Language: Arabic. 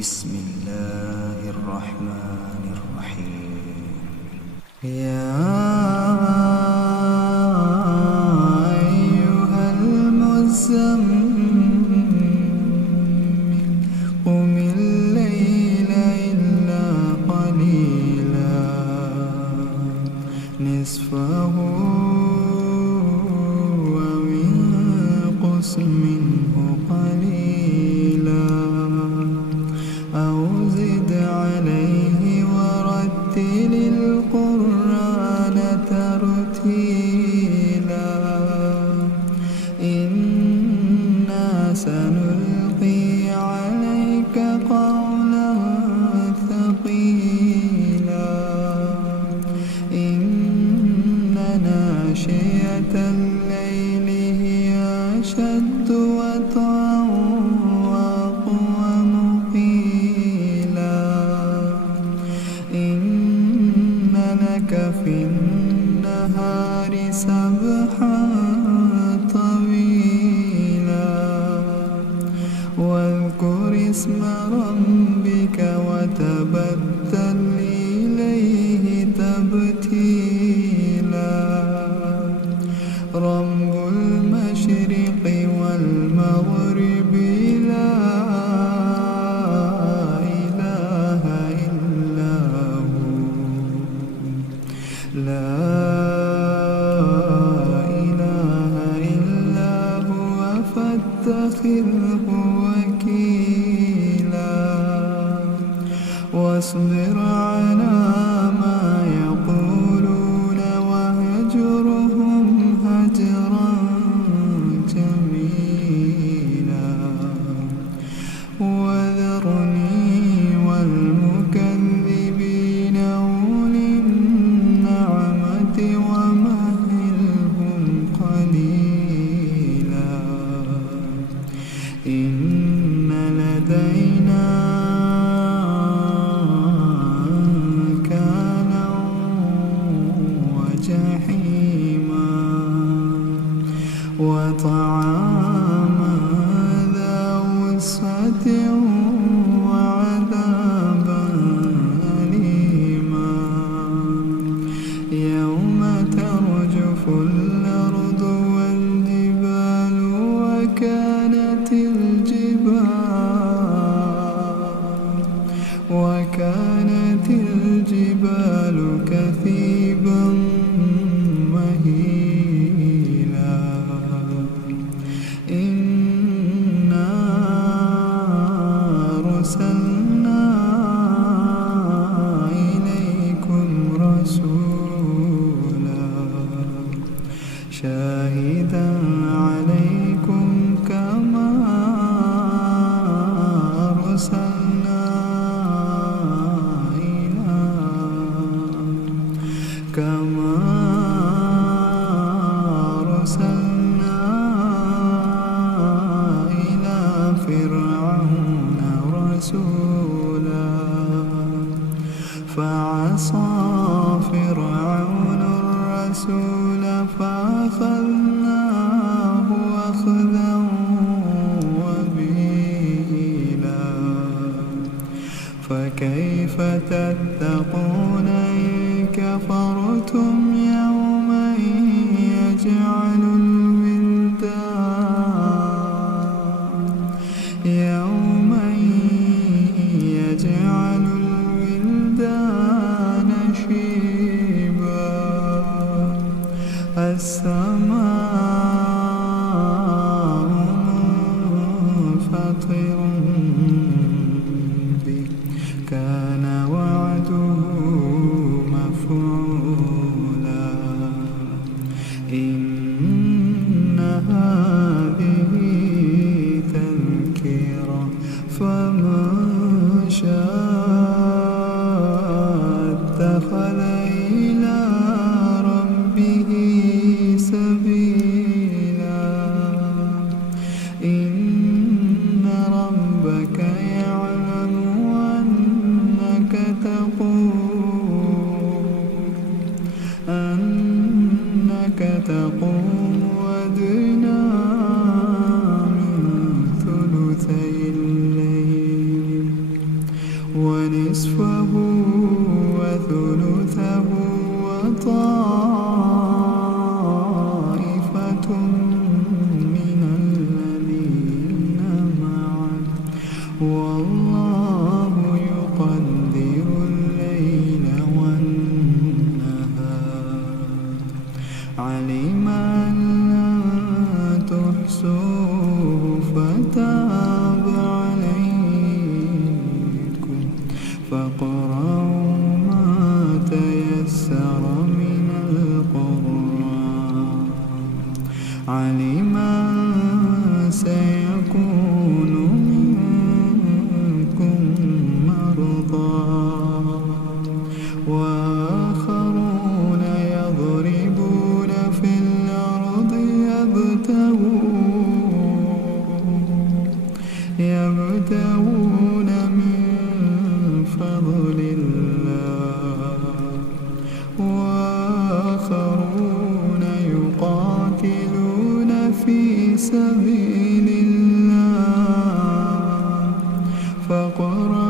بسم الله الرحمن الرحيم. يا أيها المزمل قم الليل إلا قليلا نصفه أو انقص منه قليلا أو زد عليه ورتل القرآن ترتيلا إنا سنلقي عليك قولا ثقيلا إن ناشئة الليل هي أشد وطئا وأقوم قيلا إن لك في النهار سبحا طويلا واذكر اسم ربك وتبتل إليه تبتيلا رب المشرق والمغرب لا إله إلا هو لا إله إلا هو فاتخذه وكيلا واصبر على ما يقولون واهجرهم هجرا جميلا وذرني والمكذبين أولي النعمة ومهلهم قليلا إن لدينا أنكالا وجحيما وطعاما ذا وسعة وعذابا أليما يوم ترجف الأرض والجبال وكانت الجبال كثيبا مهيلا إنا أرسلنا إليكم رسولا شاهدا عليكم كما أرسلنا إلى فرعون رسولا فعصى فرعون الرسول فأخذناه أخذا وبيلا فكيف تتقون إن كفرتم يوما يجعل الولدان شيبا السماء منفطر به كان وعده مفعولا إن هذه تذكرة فمن شاء اتخذ إلى ربه سبيلا إن ربك يعلم أنك تقوم أدنى من ثلثي الليل ونصفه وثلثه وطائفة من الذين معك والله يقدر الليل والنهار علم أن لن تحصوا فتاب عليكم فاقرؤوا ما تيسر من القرآن علم أن سيكون منكم مرضى وآخرون يضربون في الأرض يبتغون من فضل الله وآخرون يقاتلون في سبيل الله فاقرؤوا